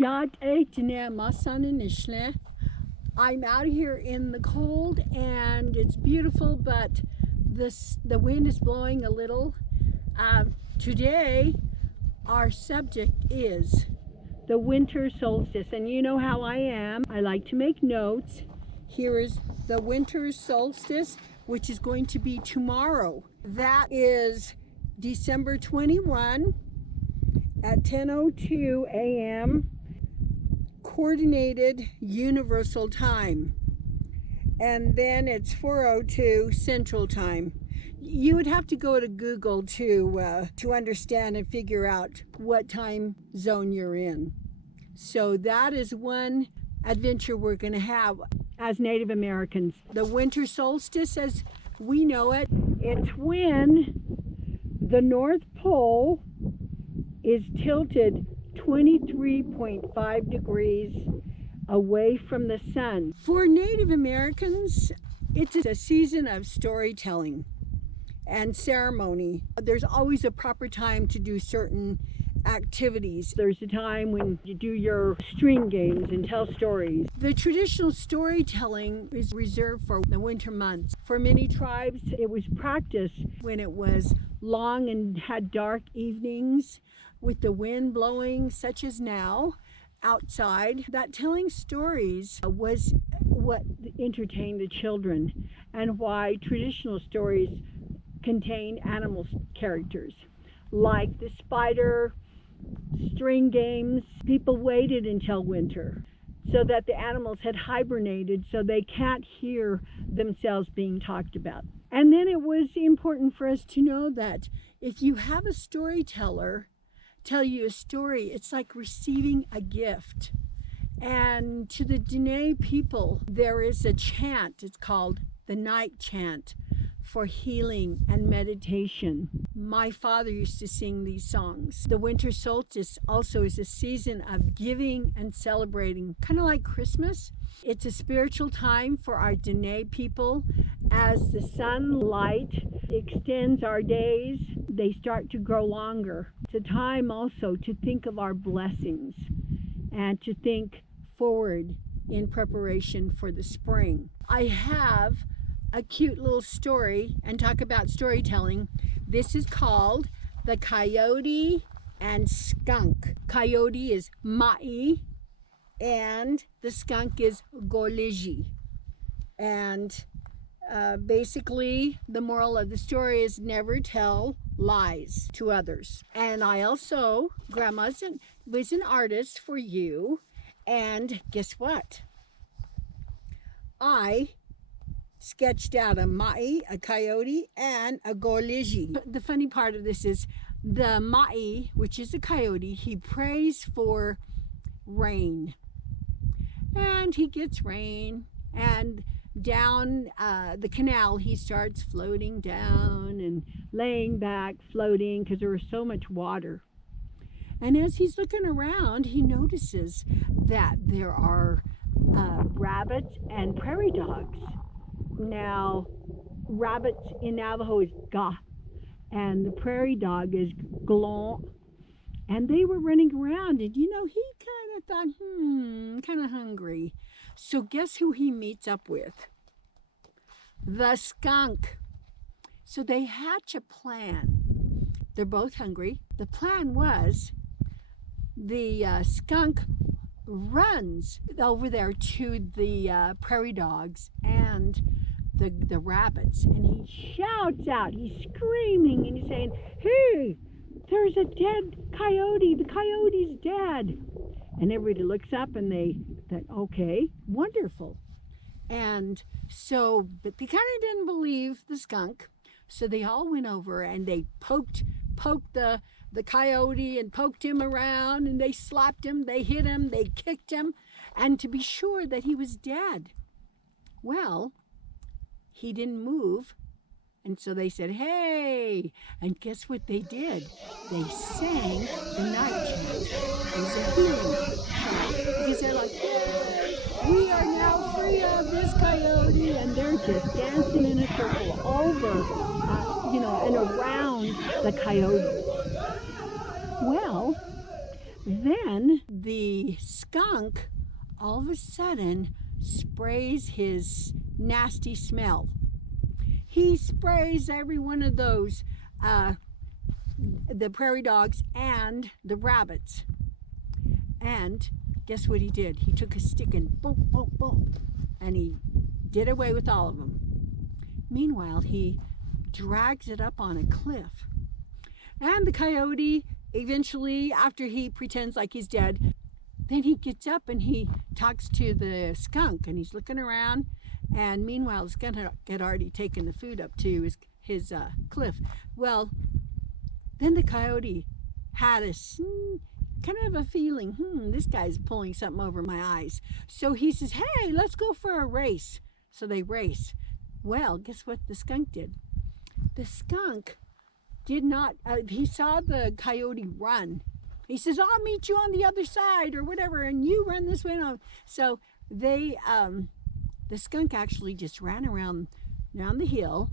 I'm out here in the cold and it's beautiful, but the wind is blowing a little. Today, our subject is the winter solstice, and you know how I am. I like to make notes. Here is the winter solstice, which is going to be tomorrow. That is December 21 at 10:02 a.m. Coordinated Universal Time. And then it's 4:02 Central Time. You would have to go to Google to understand and figure out what time zone you're in. So that is one adventure we're going to have as Native Americans. The winter solstice, as we know it, it's when the North Pole is tilted 23.5 degrees away from the sun. For Native Americans, it's a season of storytelling and ceremony. There's always a proper time to do certain activities. There's a time when you do your string games and tell stories. The traditional storytelling is reserved for the winter months. For many tribes, it was practiced when it was long and had dark evenings with the wind blowing, such as now, outside. That telling stories was what entertained the children, and why traditional stories contain animal characters like the spider, string games. People waited until winter so that the animals had hibernated, so they can't hear themselves being talked about. And then it was important for us to know that if you have a storyteller tell you a story, it's like receiving a gift. And to the Dene people, there is a chant. It's called the night chant for healing and meditation. My father used to sing these songs. The winter solstice also is a season of giving and celebrating, kind of like Christmas. It's a spiritual time for our Dene people. As the sunlight extends our days, they start to grow longer. It's a time also to think of our blessings and to think forward in preparation for the spring. I have a cute little story and talk about storytelling. This is called The Coyote and Skunk. Coyote is Mai and the skunk is Golizhi. And basically the moral of the story is never tell lies to others. And I also, Grandma was an artist for you, and guess what? I sketched out a Mai, a coyote, and a Golizhi. The funny part of this is the Mai, which is a coyote, he prays for rain. And he gets rain, and down the canal he starts floating down and laying back, floating, because there was so much water. And as he's looking around, he notices that there are rabbits and prairie dogs. Now, rabbits in Navajo is ga, and the prairie dog is glon. And they were running around, and you know, he kind of thought, kind of hungry. So guess who he meets up with? The skunk. So they hatch a plan. They're both hungry. The plan was the skunk runs over there to the prairie dogs and the rabbits, and he shouts out, he's screaming, and he's saying, "Hey, there's a dead coyote, the coyote's dead." And everybody looks up and they thought, okay, wonderful. And so, but they kind of didn't believe the skunk, so they all went over and they poked the coyote and poked him around, and they slapped him, they hit him, they kicked him, and to be sure that he was dead. Well, he didn't move, and so they said, "Hey!" And guess what they did? They sang the night chant. It was a healing chant, because they're like, "Yay! We are now free of this coyote," and they're just dancing in a circle over, and around the coyote. Well, Then the skunk all of a sudden sprays his nasty smell. He sprays every one of those, the prairie dogs and the rabbits. And guess what he did? He took a stick and boom, boom, boom, and he did away with all of them. Meanwhile, he drags it up on a cliff. And the coyote, eventually, after he pretends like he's dead, then he gets up and he talks to the skunk, and he's looking around. And meanwhile, the skunk had already taken the food up to his cliff. Well, then the coyote had a kind of a feeling, this guy's pulling something over my eyes. So he says, hey, let's go for a race. So they race. Well, guess what the skunk did? The skunk did not, he saw the coyote run. He says, I'll meet you on the other side or whatever, and you run this way. So they, the skunk actually just ran around the hill,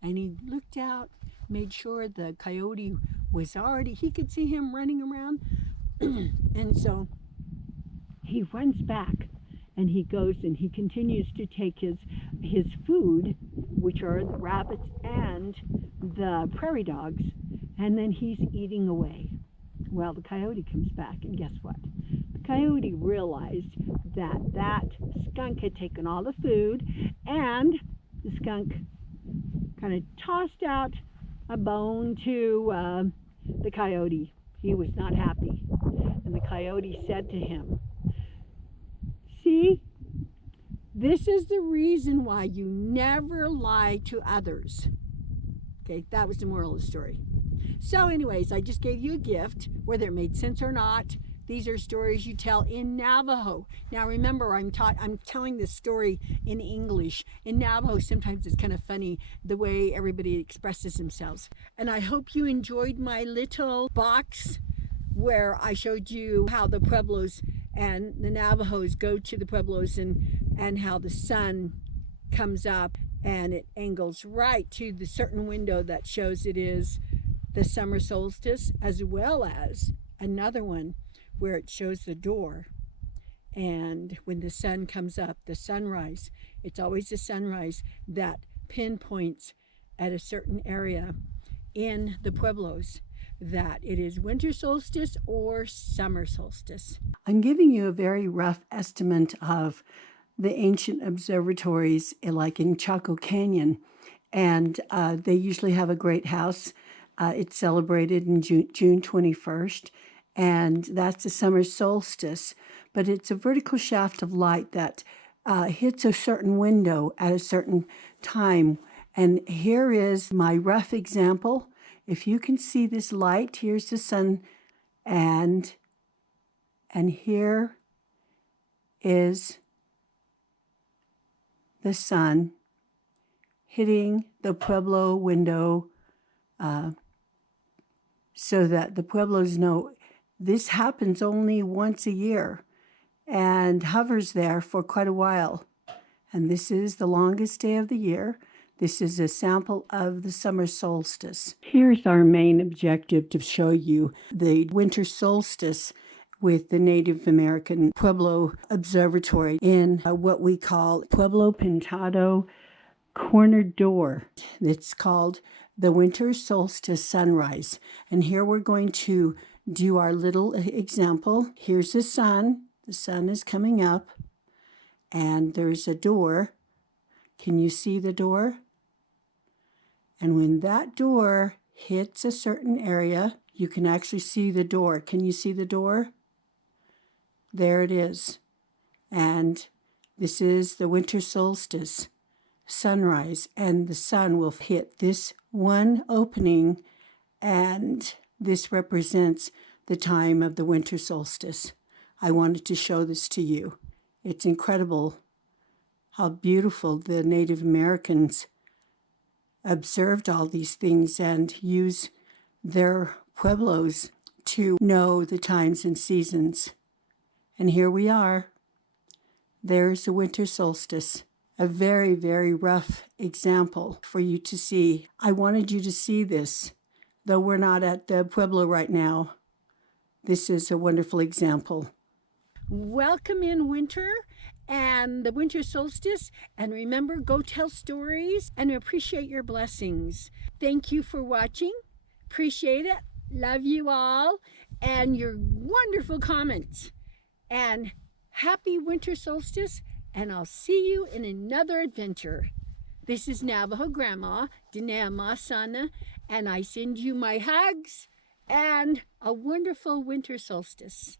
and he looked out, made sure the coyote was already, he could see him running around. And so he runs back, and he goes and he continues to take his food, which are the rabbits and the prairie dogs, and then he's eating away. Well, the coyote comes back, and guess what? The coyote realized that skunk had taken all the food, and the skunk kind of tossed out a bone to the coyote. He was not happy. And the coyote said to him, see, this is the reason why you never lie to others. Okay, that was the moral of the story. So anyways, I just gave you a gift, whether it made sense or not. These are stories you tell in Navajo. Now remember, I'm telling this story in English. In Navajo, sometimes it's kind of funny the way everybody expresses themselves. And I hope you enjoyed my little box where I showed you how the Pueblos and the Navajos go to the Pueblos, and how the sun comes up and it angles right to the certain window that shows it is the summer solstice, as well as another one where it shows the door. And when the sun comes up, the sunrise, it's always the sunrise that pinpoints at a certain area in the Pueblos that it is winter solstice or summer solstice. I'm giving you a very rough estimate of the ancient observatories, like in Chaco Canyon, and they usually have a great house. It's celebrated in June 21st, and that's the summer solstice. But it's a vertical shaft of light that hits a certain window at a certain time. And here is my rough example. If you can see this light, here's the sun, and here is the sun hitting the Pueblo window, so that the Pueblos know this happens only once a year and hovers there for quite a while. And this is the longest day of the year. This is a sample of the summer solstice. Here's our main objective, to show you the winter solstice with the Native American Pueblo Observatory in what we call Pueblo Pintado Corner Door. It's called the Winter Solstice Sunrise. And here we're going to do our little example. Here's the sun. The sun is coming up, and there's a door. Can you see the door? And when that door hits a certain area, you can actually see the door. Can you see the door? There it is. And this is the winter solstice sunrise, and the sun will hit this one opening, and this represents the time of the winter solstice. I wanted to show this to you. It's incredible how beautiful the Native Americans observed all these things and use their pueblos to know the times and seasons. And here we are. There's the winter solstice. A very, very rough example for you to see. I wanted you to see this, though we're not at the Pueblo right now. this is a wonderful example. Welcome in winter and the winter solstice. And remember, go tell stories and appreciate your blessings. Thank you for watching. Appreciate it. Love you all and your wonderful comments. And happy winter solstice. And I'll see you in another adventure. This is Navajo Grandma, Dinama Sana, and I send you my hugs and a wonderful winter solstice.